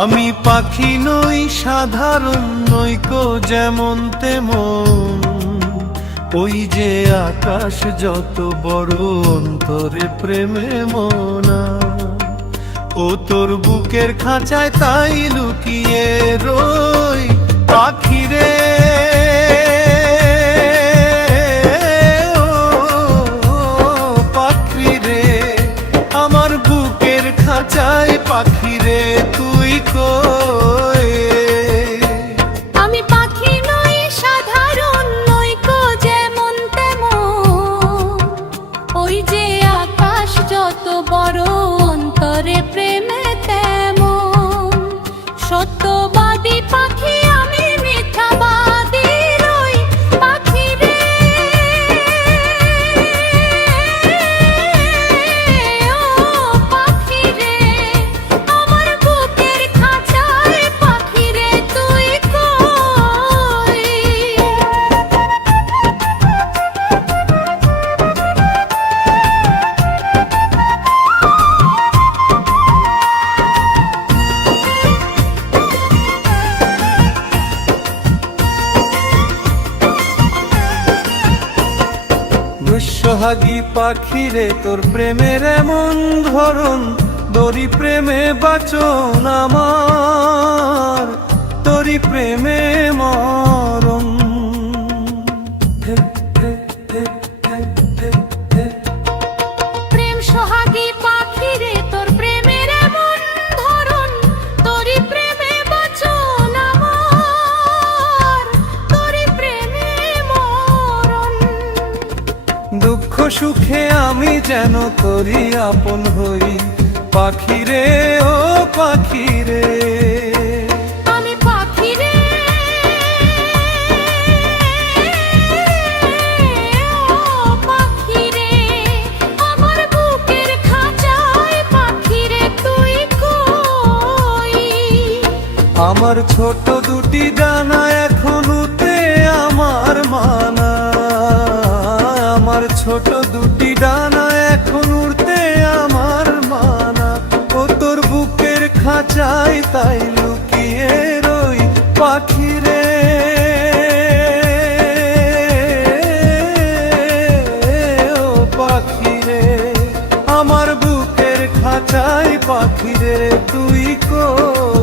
আমি পাখি নই সাধারণ, নইকো যেমন তেমন। ওই যে আকাশ যত বড়, অন্তরে প্রেমে মোনা। ও তোর বুকের খাঁচায় তাই লুকিয়ে রই পাখিরে। চাই পাখিরে তুই কই? আমি পাখি নই সাধারণ, নইকো যেমন তেমন। ওই যে আকাশ যত বড়, অন্তরে প্রেমে তেমন। সত্যবাদী পাখি আমি, মিথ্যাবাদী নই পাখিরে। সোহাগী পাখিরে তোর প্রেমের এমন ধরন, তোরই প্রেমে বাঁচন আমার, তোরই প্রেমে মরণ। প্রেম সোহাগী পাখিরে তোর প্রেমের এমন ধরন, তোরই প্রেমে বাঁচন আমার, তোরই প্রেমে মরণ। দুঃখ সুখে আমি যেন তোরই আপন হই পাখিরে, ও পাখিরে। আমি পাখিরে, ও পাখিরে। আমার বুকের খাঁচায় পাখিরে তুই কই? আমার ছোট দুটি ডানা এখন উড়তে আমার মানা। আমার ছোট দুটি ডানা এখন উড়তে আমার মানা। ও তোর বুকের খাঁচায় তাই লুকিয়ে রই পাখিরে। ও পাখিরে, আমার বুকের খাঁচায় পাখিরে তুই কই?